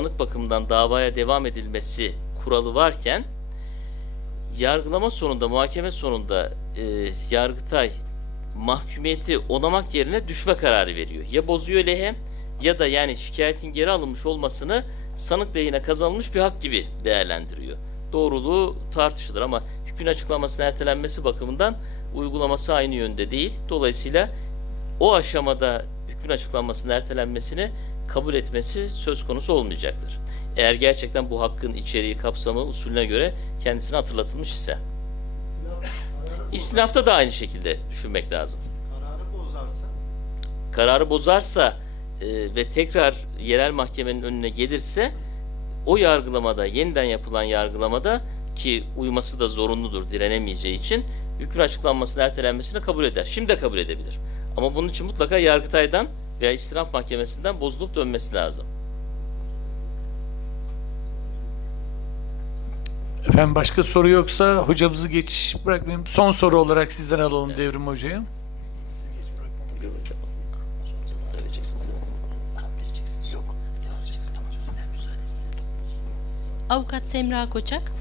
sanık bakımından davaya devam edilmesi kuralı varken yargılama sonunda, muhakeme sonunda e, Yargıtay mahkumiyeti onamak yerine düşme kararı veriyor. Ya bozuyor lehe ya da yani şikayetin geri alınmış olmasını sanık lehine kazanılmış bir hak gibi değerlendiriyor. Doğruluğu tartışılır ama hükmün açıklamasının ertelenmesi bakımından uygulaması aynı yönde değil. Dolayısıyla o aşamada hükmün açıklanmasının ertelenmesini kabul etmesi söz konusu olmayacaktır. Eğer gerçekten bu hakkın içeriği, kapsamı, usulüne göre kendisine hatırlatılmış ise. İstinafta da aynı şekilde düşünmek lazım. Kararı bozarsa Kararı bozarsa e, ve tekrar yerel mahkemenin önüne gelirse o yargılamada, yeniden yapılan yargılamada ki uyması da zorunludur direnemeyeceği için hükmün açıklanmasının ertelenmesini kabul eder. Şimdi de kabul edebilir. Ama bunun için mutlaka Yargıtay'dan veya istinaf mahkemesinden bozulup dönmesi lazım. Efendim başka soru yoksa hocamızı geç bırakmayayım. Son soru olarak sizden alalım Devrim Hoca'yı. Avukat Semra Koçak,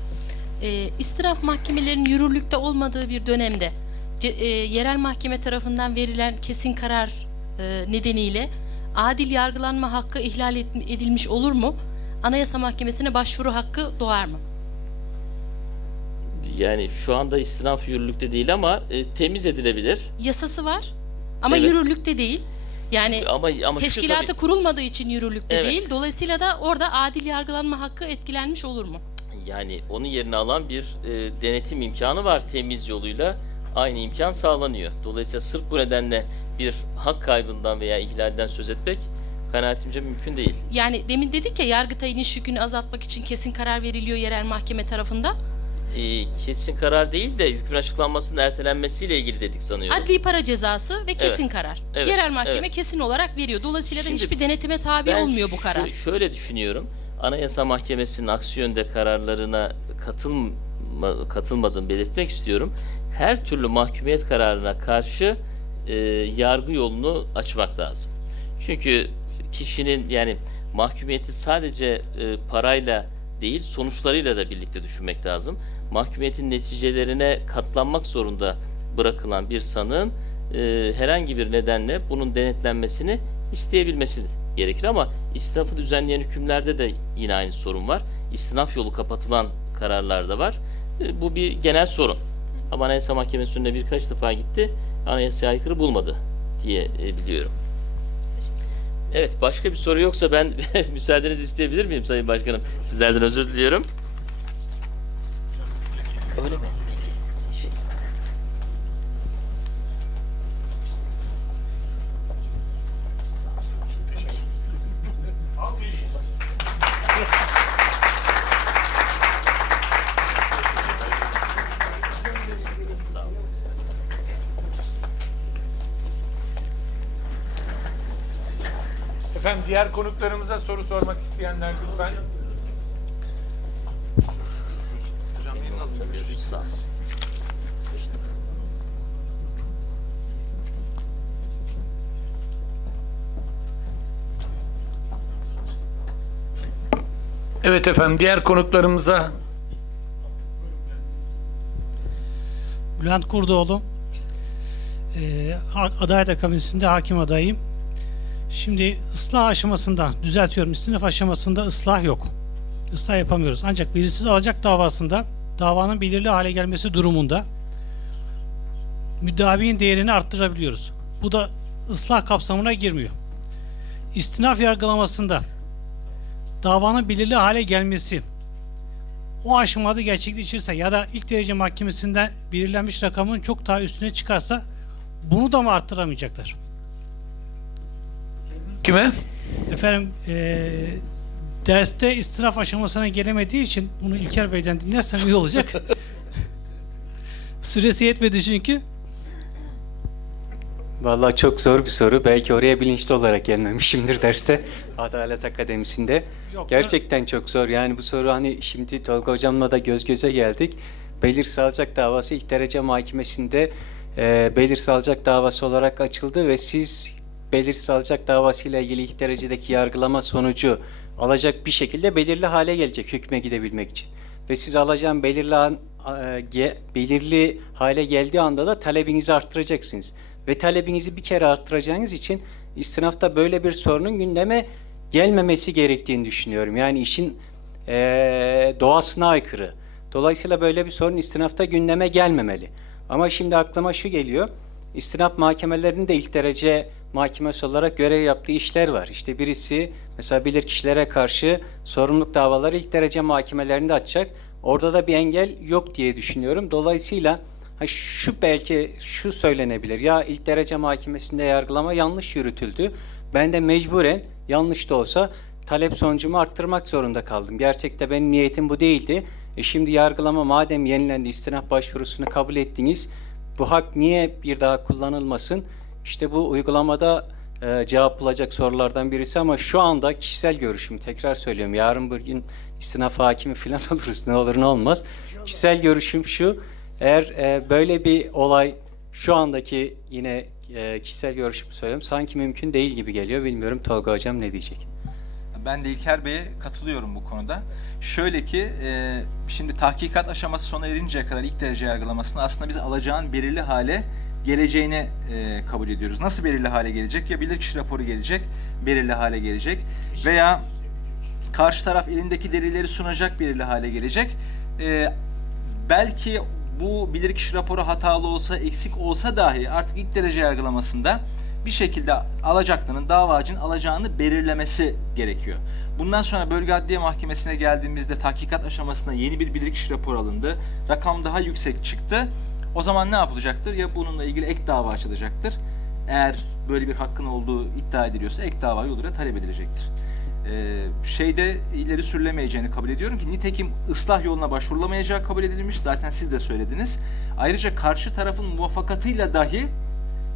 e, istiraf mahkemelerinin yürürlükte olmadığı bir dönemde ce- e, yerel mahkeme tarafından verilen kesin karar e, nedeniyle adil yargılanma hakkı ihlal edilmiş olur mu? Anayasa Mahkemesi'ne başvuru hakkı doğar mı? Yani şu anda istinaf yürürlükte değil ama e, temiz edilebilir. Yasası var ama Evet. yürürlükte değil. Yani Ama ama şu teşkilatı tabii- kurulmadığı için yürürlükte Evet. değil. Dolayısıyla da orada adil yargılanma hakkı etkilenmiş olur mu? Yani onun yerine alan bir e, denetim imkanı var temiz yoluyla aynı imkan sağlanıyor. Dolayısıyla sırf bu nedenle bir hak kaybından veya ihlalden söz etmek kanaatimce mümkün değil. Yani demin dedik ya Yargıtay'ın iş yükünü azaltmak için kesin karar veriliyor yerel mahkeme tarafından. E, kesin karar değil de hükmün açıklanmasının ertelenmesiyle ilgili dedik sanıyorum. Adli para cezası ve kesin Evet. karar. Evet, Yerel mahkeme evet. kesin olarak veriyor. Dolayısıyla da Şimdi hiçbir denetime tabi olmuyor bu karar. şöyle düşünüyorum. Anayasa Mahkemesi'nin aksi yönde kararlarına katılma, katılmadığımı belirtmek istiyorum. Her türlü mahkumiyet kararına karşı e, yargı yolunu açmak lazım. Çünkü kişinin yani mahkumiyeti sadece e, parayla değil sonuçlarıyla da birlikte düşünmek lazım. Mahkumiyetin neticelerine katlanmak zorunda bırakılan bir sanığın e, herhangi bir nedenle bunun denetlenmesini isteyebilmesi gerekir ama istinafı düzenleyen hükümlerde de yine aynı sorun var. İstinaf yolu kapatılan kararlar da var. E, bu bir genel sorun. Ama Anayasa Mahkemesi önüne birkaç defa gitti. Anayasaya aykırı bulmadı diye e, biliyorum. Evet başka bir soru yoksa ben müsaadenizi isteyebilir miyim Sayın Başkanım? Sizlerden özür diliyorum. Öyle mi? Efendim diğer konuklarımıza soru sormak isteyenler lütfen. Evet efendim diğer konuklarımıza Bülent Kurdoğlu. Ee, Ha- Adalet Akademisi'nde hakim adayım. Şimdi ıslah aşamasında, düzeltiyorum, istinaf aşamasında ıslah yok. Islah yapamıyoruz. Ancak belirsiz alacak davasında davanın belirli hale gelmesi durumunda müddaviğin değerini arttırabiliyoruz. Bu da ıslah kapsamına girmiyor. İstinaf yargılamasında davanın belirli hale gelmesi o aşamada gerçekleşirse ya da ilk derece mahkemesinde belirlenmiş rakamın çok daha üstüne çıkarsa bunu da mı arttıramayacaklar? Kime? Efendim eee, derste istinaf aşamasına gelemediği için bunu İlker Bey'den dinlersem iyi olacak. Süresi yetmedi çünkü. Vallahi çok zor bir soru. Belki oraya bilinçli olarak gelmemişimdir derste. Adalet Akademisi'nde. Yok, Gerçekten çok zor. Yani bu soru hani şimdi Tolga Hocam'la da göz göze geldik. Belirsiz alacak davası ilk derece mahkemesinde e, belirsiz alacak davası olarak açıldı ve siz belirsiz alacak davasıyla ilgili ilk derecedeki yargılama sonucu alacak bir şekilde belirli hale gelecek hükme gidebilmek için. Ve siz alacağın belirli, an- e, belirli hale geldiği anda da talebinizi arttıracaksınız. Ve talebinizi bir kere arttıracağınız için istinafta böyle bir sorunun gündeme gelmemesi gerektiğini düşünüyorum. Yani işin eee, doğasına aykırı. Dolayısıyla böyle bir sorun istinafta gündeme gelmemeli. Ama şimdi aklıma şu geliyor. İstinaf mahkemelerinin de ilk derece mahkemesi olarak görev yaptığı işler var. İşte birisi mesela bilirkişilere karşı sorumluluk davaları ilk derece mahkemelerinde açacak. Orada da bir engel yok diye düşünüyorum. Dolayısıyla ha şu belki şu söylenebilir. Ya ilk derece mahkemesinde yargılama yanlış yürütüldü. Ben de mecburen yanlış da olsa talep sonucumu arttırmak zorunda kaldım. Gerçekte benim niyetim bu değildi. E şimdi yargılama madem yenilendi istinaf başvurusunu kabul ettiniz. Bu hak niye bir daha kullanılmasın? İşte bu uygulamada e, cevap bulacak sorulardan birisi ama şu anda kişisel görüşüm tekrar söylüyorum. Yarın bir gün istinaf hakimi falan oluruz ne olur ne olmaz. Kişisel görüşüm şu. Eğer e, böyle bir olay şu andaki yine e, kişisel görüşümü söylüyorum. Sanki mümkün değil gibi geliyor. Bilmiyorum Tolga Hocam ne diyecek? Ben de İlker Bey'e katılıyorum bu konuda. Şöyle ki, e, şimdi tahkikat aşaması sona erinceye kadar ilk derece yargılamasını aslında biz alacağın belirli hale geleceğini e, kabul ediyoruz. Nasıl belirli hale gelecek? Ya bilirkişi raporu gelecek, belirli hale gelecek veya karşı taraf elindeki delilleri sunacak belirli hale gelecek. E, belki bu bilirkişi raporu hatalı olsa, eksik olsa dahi artık ilk derece yargılamasında bir şekilde alacaklının, davacının alacağını belirlemesi gerekiyor. Bundan sonra bölge adliye mahkemesine geldiğimizde tahkikat aşamasında yeni bir bilirkişi raporu alındı. Rakam daha yüksek çıktı. O zaman ne yapılacaktır? Ya bununla ilgili ek dava açılacaktır. Eğer böyle bir hakkın olduğu iddia ediliyorsa ek dava yoluyla talep edilecektir. Ee, şeyde ileri sürülemeyeceğini kabul ediyorum ki nitekim ıslah yoluna başvurulamayacağı kabul edilmiş. Zaten siz de söylediniz. Ayrıca karşı tarafın muvaffakatıyla dahi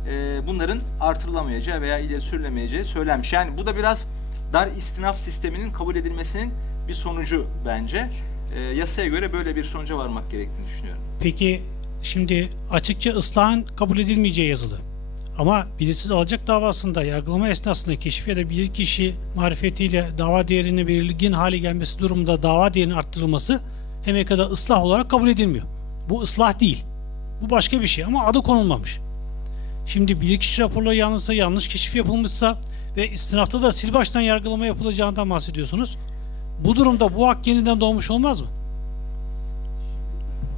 e, bunların artırılamayacağı veya ileri sürülemeyeceği söylenmiş. Yani bu da biraz dar istinaf sisteminin kabul edilmesinin bir sonucu bence. E, yasaya göre böyle bir sonuca varmak gerektiğini düşünüyorum. Peki şimdi açıkça ıslahın kabul edilmeyeceği yazılı. Ama bilirsiz alacak davasında yargılama esnasında keşif ya da bilirkişi marifetiyle dava değerinin belirgin hale gelmesi durumunda dava değerinin arttırılması HMK'da ıslah olarak kabul edilmiyor. Bu ıslah değil. Bu başka bir şey ama adı konulmamış. Şimdi bilirkişi raporları yanlışsa yanlış keşif yapılmışsa ve istinafta da sil baştan yargılama yapılacağından bahsediyorsunuz. Bu durumda bu hak yeniden doğmuş olmaz mı?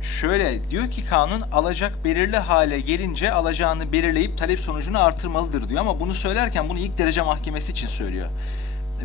Şöyle diyor ki kanun alacak belirli hale gelince alacağını belirleyip talep sonucunu artırmalıdır diyor ama bunu söylerken bunu ilk derece mahkemesi için söylüyor.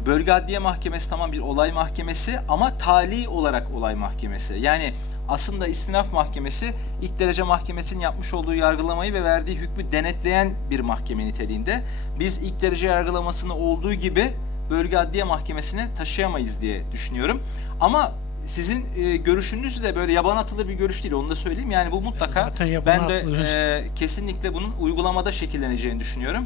Bölge Adliye Mahkemesi tamam bir olay mahkemesi ama tali olarak olay mahkemesi. Yani aslında istinaf mahkemesi ilk derece mahkemesinin yapmış olduğu yargılamayı ve verdiği hükmü denetleyen bir mahkeme niteliğinde. Biz ilk derece yargılamasını olduğu gibi bölge adliye mahkemesine taşıyamayız diye düşünüyorum. Ama sizin e, görüşünüz de böyle yaban atılır bir görüş değil onu da söyleyeyim. Yani bu mutlaka yabana ben de atılır. e, kesinlikle bunun uygulamada şekilleneceğini düşünüyorum.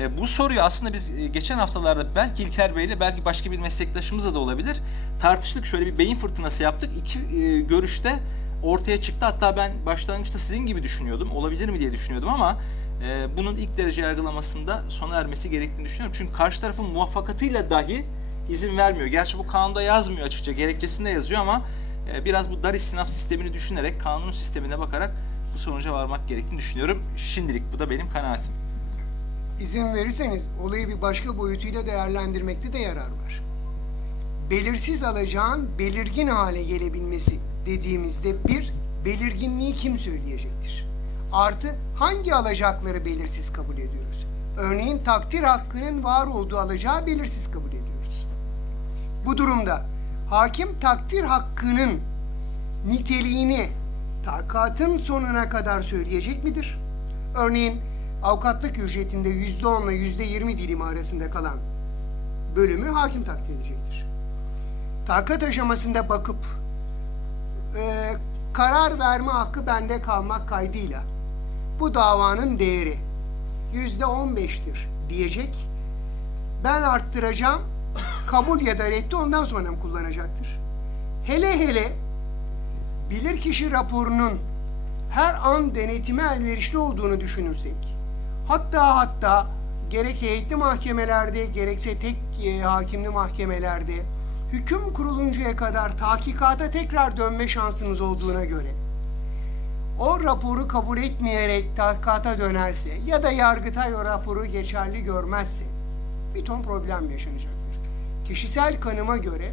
E, bu soruyu aslında biz e, geçen haftalarda belki İlker Bey'le belki başka bir meslektaşımızla da olabilir tartıştık. Şöyle bir beyin fırtınası yaptık. İki e, görüşte ortaya çıktı. Hatta ben başlangıçta sizin gibi düşünüyordum. Olabilir mi diye düşünüyordum ama e, bunun ilk derece yargılamasında sona ermesi gerektiğini düşünüyorum. Çünkü karşı tarafın muvaffakatıyla dahi izin vermiyor. Gerçi bu kanunda yazmıyor açıkça. Gerekçesinde yazıyor ama e, biraz bu dar istinaf sistemini düşünerek, kanun sistemine bakarak bu sonuca varmak gerektiğini düşünüyorum. Şimdilik bu da benim kanaatim. İzin verirseniz olayı bir başka boyutuyla değerlendirmekte de yarar var. Belirsiz alacağın belirgin hale gelebilmesi dediğimizde bir, belirginliği kim söyleyecektir? Artı hangi alacakları belirsiz kabul ediyoruz? Örneğin takdir hakkının var olduğu alacağı belirsiz kabul ediyoruz. Bu durumda hakim takdir hakkının niteliğini takatın sonuna kadar söyleyecek midir? Örneğin avukatlık ücretinde yüzde onla yüzde yirmi dilimi arasında kalan bölümü hakim takdir edecektir. Takat aşamasında bakıp e, karar verme hakkı bende kalmak kaydıyla bu davanın değeri yüzde on beştir diyecek. Ben arttıracağım. Kabul ya da reddi ondan sonra mı kullanacaktır? Hele hele bilirkişi raporunun her an denetime elverişli olduğunu düşünürsek, hatta hatta gerek heyetli mahkemelerde gerekse tek e, hakimli mahkemelerde hüküm kuruluncaya kadar tahkikata tekrar dönme şansınız olduğuna göre o raporu kabul etmeyerek tahkikata dönerse ya da Yargıtay o raporu geçerli görmezse bir ton problem yaşanacaktır. Kişisel kanıma göre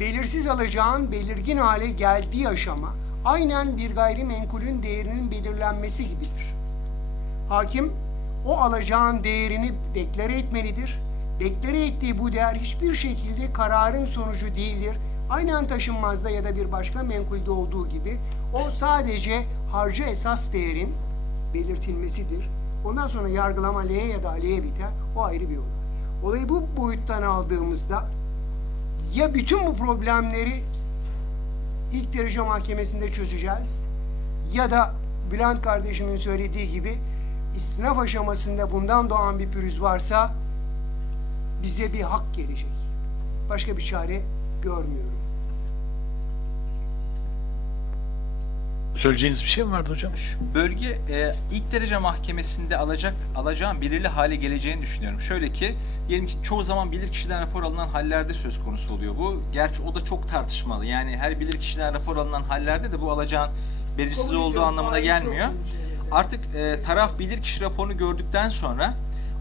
belirsiz alacağın belirgin hale geldiği aşama aynen bir gayrimenkulün değerinin belirlenmesi gibidir. Hakim o alacağın değerini deklare etmelidir. Deklare ettiği bu değer hiçbir şekilde kararın sonucu değildir. Aynen taşınmazda ya da bir başka menkulde olduğu gibi o sadece harcı esas değerin belirtilmesidir. Ondan sonra yargılama L'ye ya da L'ye biter. O ayrı bir olay. Olayı bu boyuttan aldığımızda ya bütün bu problemleri ilk derece mahkemesinde çözeceğiz ya da Bülent kardeşimin söylediği gibi istinaf aşamasında bundan doğan bir pürüz varsa bize bir hak gelecek. Başka bir çare görmüyorum. Söyleyeceğiniz bir şey mi vardı hocam? Bölge e, ilk derece mahkemesinde alacak alacağın belirli hale geleceğini düşünüyorum. Şöyle ki diyelim ki çoğu zaman bilirkişiden rapor alınan hallerde söz konusu oluyor bu. Gerçi o da çok tartışmalı. Yani her bilirkişiden rapor alınan hallerde de bu alacağın belirsiz Kabul olduğu anlamına gelmiyor. Artık e, taraf bilirkişi raporunu gördükten sonra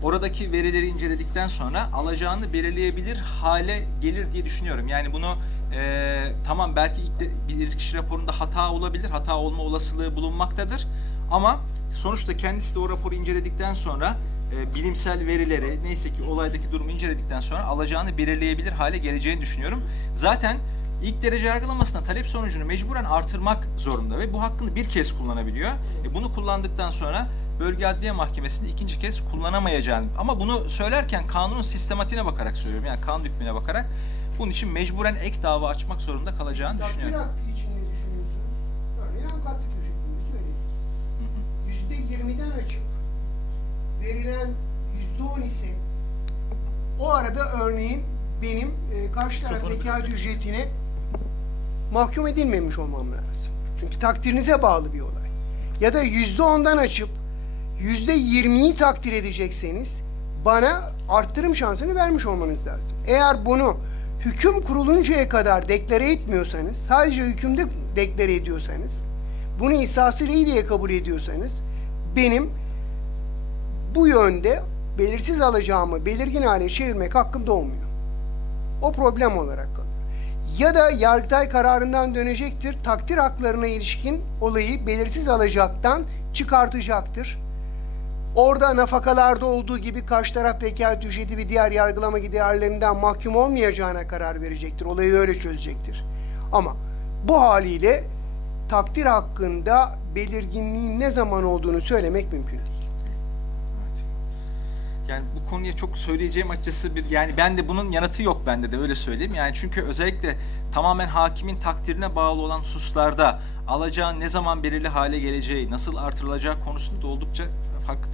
oradaki verileri inceledikten sonra alacağını belirleyebilir hale gelir diye düşünüyorum. Yani bunu e, tamam belki ilk de, bilirkişi raporunda hata olabilir, hata olma olasılığı bulunmaktadır. Ama sonuçta kendisi de o raporu inceledikten sonra e, bilimsel verileri neyse ki olaydaki durumu inceledikten sonra alacağını belirleyebilir hale geleceğini düşünüyorum. Zaten ilk derece yargılamasına talep sonucunu mecburen artırmak zorunda ve bu hakkını bir kez kullanabiliyor. E, bunu kullandıktan sonra bölge adliye mahkemesinde ikinci kez kullanamayacağını ama bunu söylerken kanunun sistematiğine bakarak söylüyorum. Yani kanun hükmüne bakarak bunun için mecburen ek dava açmak zorunda kalacağını Takdir düşünüyorum. hakkı için ne düşünüyorsunuz? Örneğin avukatlık ücretini söyledik. Yüzde yirmiden açıp verilen yüzde on ise o arada örneğin benim e, karşı taraf vekalet ücretine mahkum edilmemiş olmam lazım. Çünkü takdirinize bağlı bir olay. Ya da yüzde ondan açıp yüzde yirmiyi takdir edecekseniz bana arttırım şansını vermiş olmanız lazım. Eğer bunu hüküm kuruluncaya kadar deklare etmiyorsanız, sadece hükümde deklare ediyorsanız, bunu rey diye kabul ediyorsanız, benim bu yönde belirsiz alacağımı belirgin hale çevirmek hakkım doğmuyor. O problem olarak kalıyor. Ya da Yargıtay kararından dönecektir, takdir haklarına ilişkin olayı belirsiz alacaktan çıkartacaktır. Orada nafakalarda olduğu gibi karşı taraf vekalet ücreti ve diğer yargılama giderlerinden mahkum olmayacağına karar verecektir. Olayı öyle çözecektir. Ama bu haliyle takdir hakkında belirginliğin ne zaman olduğunu söylemek mümkün değil. Yani bu konuya çok söyleyeceğim açıkçası bir yani ben de bunun yanıtı yok bende de öyle söyleyeyim. Yani çünkü özellikle tamamen hakimin takdirine bağlı olan hususlarda alacağın ne zaman belirli hale geleceği, nasıl artırılacağı konusunda oldukça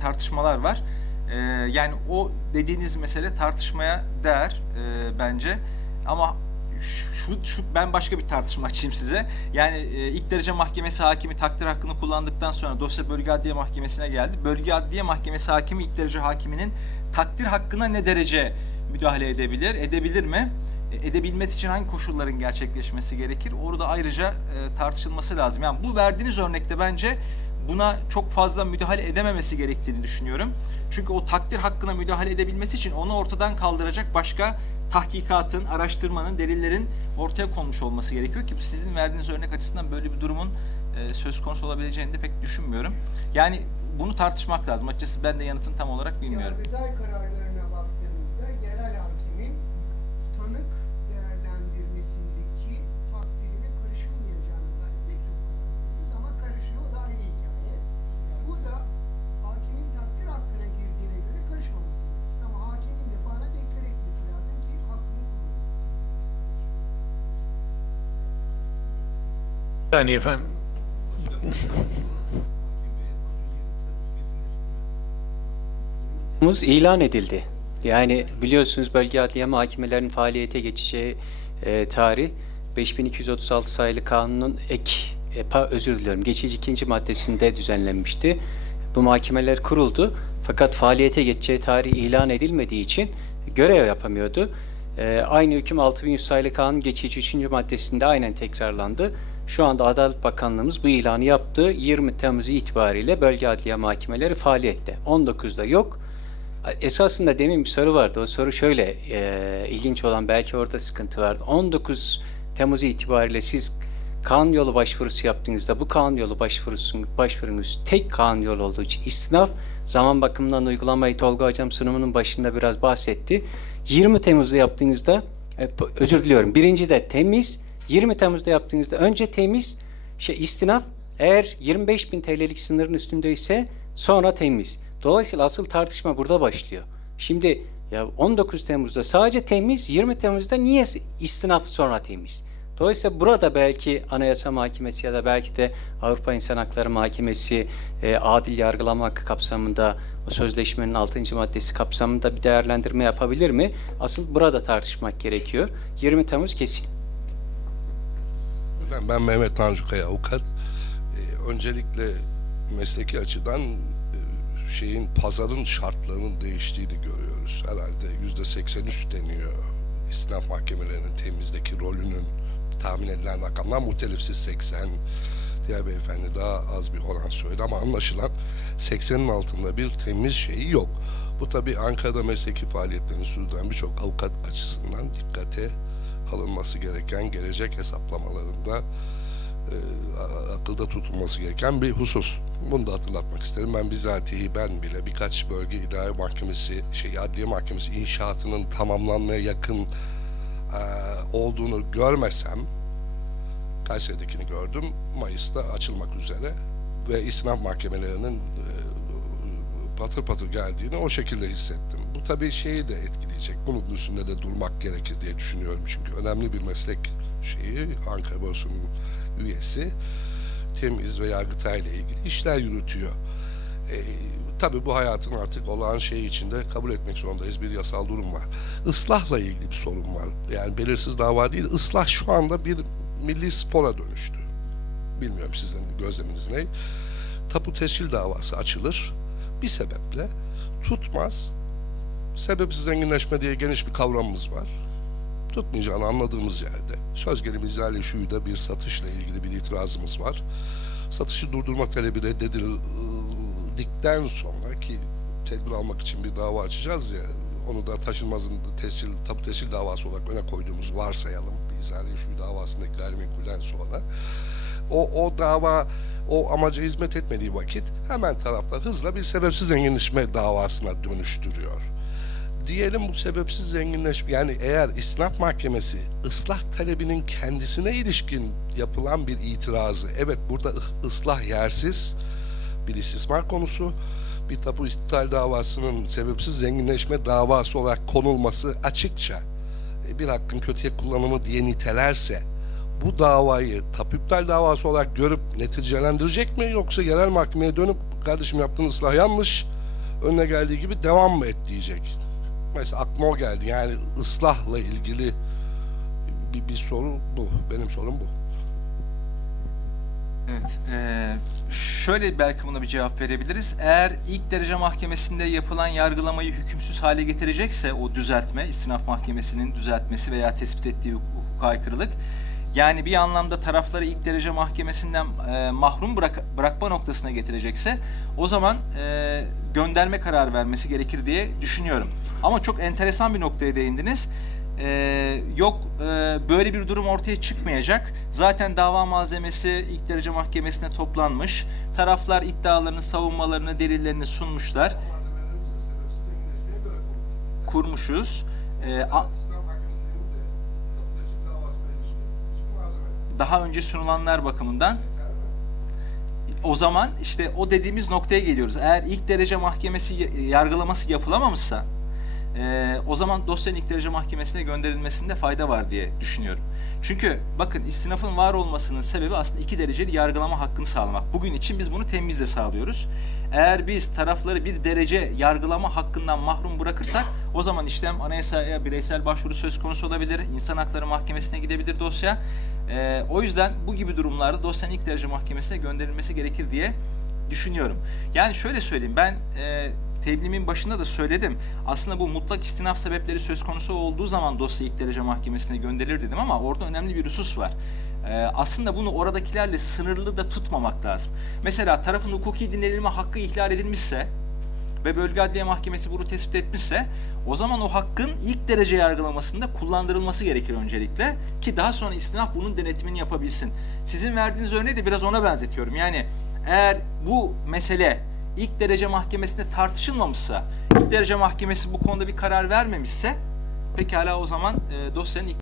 tartışmalar var. Ee, yani o dediğiniz mesele tartışmaya değer e, bence. Ama şu, şu ben başka bir tartışma açayım size. Yani e, ilk derece mahkemesi hakimi takdir hakkını kullandıktan sonra dosya bölge adliye mahkemesine geldi. Bölge adliye mahkemesi hakimi ilk derece hakiminin takdir hakkına ne derece müdahale edebilir? Edebilir mi? E, Edebilmesi için hangi koşulların gerçekleşmesi gerekir? Orada ayrıca e, tartışılması lazım. Yani bu verdiğiniz örnekte bence buna çok fazla müdahale edememesi gerektiğini düşünüyorum. Çünkü o takdir hakkına müdahale edebilmesi için onu ortadan kaldıracak başka tahkikatın, araştırmanın, delillerin ortaya konmuş olması gerekiyor ki sizin verdiğiniz örnek açısından böyle bir durumun e, söz konusu olabileceğini de pek düşünmüyorum. Yani bunu tartışmak lazım. Açıkçası ben de yanıtını tam olarak bilmiyorum. Yargıtay kararlarına baktığımızda yerel hakimin tanık değerlendirmesindeki takdirine karışılmayacağına dair pek çok karar veriyoruz ama karışıyor o da ayrı hikaye. Bu da hakimin takdir hakkına girdiğine göre karışmaması gerekir. Ama hakimin de bana deklar etmesi lazım ki hakkımı kullanayım. Bir saniye efendim. İlan edildi. Yani biliyorsunuz bölge adliye mahkemelerin faaliyete geçeceği e, tarih 5236 sayılı kanunun ek e, pa- özür diliyorum geçici ikinci maddesinde düzenlenmişti. Bu mahkemeler kuruldu Fakat faaliyete geçeceği tarih ilan edilmediği için görev yapamıyordu. Ee, aynı hüküm 6100 sayılı kanun geçici 3. maddesinde aynen tekrarlandı. Şu anda Adalet Bakanlığımız bu ilanı yaptı. 20 Temmuz itibariyle bölge adliye mahkemeleri faaliyette. 19'da yok. Esasında demin bir soru vardı. O soru şöyle e, ilginç olan belki orada sıkıntı vardı. 19 Temmuz itibariyle siz kanun yolu başvurusu yaptığınızda bu kanun yolu başvurusun, başvurunuz tek kanun yolu olduğu için istinaf zaman bakımından uygulamayı Tolga Hocam sunumunun başında biraz bahsetti. 20 Temmuz'da yaptığınızda e, özür diliyorum. Birinci de temiz. 20 Temmuz'da yaptığınızda önce temiz şey istinaf eğer 25 bin TL'lik sınırın üstündeyse sonra temiz. Dolayısıyla asıl tartışma burada başlıyor. Şimdi ya 19 Temmuz'da sadece temiz, 20 Temmuz'da niye istinaf sonra temiz? Dolayısıyla burada belki Anayasa Mahkemesi ya da belki de Avrupa İnsan Hakları Mahkemesi e, adil yargılama hakkı kapsamında o sözleşmenin 6. maddesi kapsamında bir değerlendirme yapabilir mi? Asıl burada tartışmak gerekiyor. 20 Temmuz kesin. Efendim ben Mehmet Tanju Kaya avukat. Ee, öncelikle mesleki açıdan e, şeyin pazarın şartlarının değiştiğini görüyoruz. Herhalde yüzde 83 deniyor istinaf mahkemelerinin temizdeki rolünün tahmin edilen rakamlar muhtelifsiz 80. Diğer beyefendi daha az bir oran söyledi ama anlaşılan 80'in altında bir temiz şeyi yok. Bu tabii Ankara'da mesleki faaliyetlerini sürdüren birçok avukat açısından dikkate alınması gereken gelecek hesaplamalarında e, akılda tutulması gereken bir husus. Bunu da hatırlatmak isterim. Ben bizatihi ben bile birkaç bölge idare mahkemesi, şey adliye mahkemesi inşaatının tamamlanmaya yakın e, olduğunu görmesem Kayseri'dekini gördüm. Mayıs'ta açılmak üzere ve istinaf mahkemelerinin e, patır patır geldiğini o şekilde hissettim. Tabii şeyi de etkileyecek. Bunun üstünde de durmak gerekir diye düşünüyorum. Çünkü önemli bir meslek şeyi Ankara Borsa'nın üyesi temiz ve Yargıtay ile ilgili işler yürütüyor. E, tabii bu hayatın artık olağan şeyi içinde kabul etmek zorundayız. Bir yasal durum var. Islahla ilgili bir sorun var. Yani belirsiz dava değil. Islah şu anda bir milli spora dönüştü. Bilmiyorum sizin gözleminiz ne? Tapu tescil davası açılır. Bir sebeple tutmaz. Sebepsiz zenginleşme diye geniş bir kavramımız var. Tutmayacağını anladığımız yerde söz gelimi izale şuyda bir satışla ilgili bir itirazımız var. Satışı durdurma talebi reddedildikten sonra ki tedbir almak için bir dava açacağız ya onu da taşınmazın tescil, tapu tescil davası olarak öne koyduğumuz varsayalım. Bir izale şu davasındaki gayrimenkulden sonra o, o dava o amaca hizmet etmediği vakit hemen taraflar hızla bir sebepsiz zenginleşme davasına dönüştürüyor. Diyelim bu sebepsiz zenginleşme yani eğer istinaf mahkemesi ıslah talebinin kendisine ilişkin yapılan bir itirazı evet burada ıslah yersiz bir istismar konusu bir tapu iptal davasının sebepsiz zenginleşme davası olarak konulması açıkça e, bir hakkın kötüye kullanımı diye nitelerse bu davayı tapu iptal davası olarak görüp neticelendirecek mi yoksa yerel mahkemeye dönüp kardeşim yaptığın ıslah yanlış önüne geldiği gibi devam mı et diyecek. Mesela aklıma o geldi. Yani ıslahla ilgili bir, bir soru bu. Benim sorum bu. Evet. eee, şöyle belki buna bir cevap verebiliriz. Eğer ilk derece mahkemesinde yapılan yargılamayı hükümsüz hale getirecekse o düzeltme, istinaf mahkemesinin düzeltmesi veya tespit ettiği huk- hukuka aykırılık yani bir anlamda tarafları ilk derece mahkemesinden eee, mahrum bırak, bırakma noktasına getirecekse o zaman eee, gönderme kararı vermesi gerekir diye düşünüyorum. Ama çok enteresan bir noktaya değindiniz. Ee, yok e, böyle bir durum ortaya çıkmayacak. Zaten dava malzemesi ilk derece mahkemesine toplanmış. Taraflar iddialarını, savunmalarını, delillerini sunmuşlar. Kurmuşuz. Ee, a- daha önce sunulanlar bakımından o zaman işte o dediğimiz noktaya geliyoruz. Eğer ilk derece mahkemesi yargılaması yapılamamışsa ee, o zaman dosyanın ilk derece mahkemesine gönderilmesinde fayda var diye düşünüyorum. Çünkü bakın istinafın var olmasının sebebi aslında iki dereceli yargılama hakkını sağlamak. Bugün için biz bunu temizle sağlıyoruz. Eğer biz tarafları bir derece yargılama hakkından mahrum bırakırsak o zaman işlem anayasaya bireysel başvuru söz konusu olabilir. İnsan Hakları Mahkemesi'ne gidebilir dosya. Ee, o yüzden bu gibi durumlarda dosyanın ilk derece mahkemesine gönderilmesi gerekir diye düşünüyorum. Yani şöyle söyleyeyim ben e, tebliğimin başında da söyledim. Aslında bu mutlak istinaf sebepleri söz konusu olduğu zaman dosya ilk derece mahkemesine gönderilir dedim ama orada önemli bir husus var. Ee, aslında bunu oradakilerle sınırlı da tutmamak lazım. Mesela tarafın hukuki dinlenilme hakkı ihlal edilmişse ve Bölge Adliye Mahkemesi bunu tespit etmişse o zaman o hakkın ilk derece yargılamasında kullandırılması gerekir öncelikle ki daha sonra istinaf bunun denetimini yapabilsin. Sizin verdiğiniz örneği de biraz ona benzetiyorum. Yani eğer bu mesele ilk derece mahkemesinde tartışılmamışsa, ilk derece mahkemesi bu konuda bir karar vermemişse pekala o zaman e, dosyanın ilk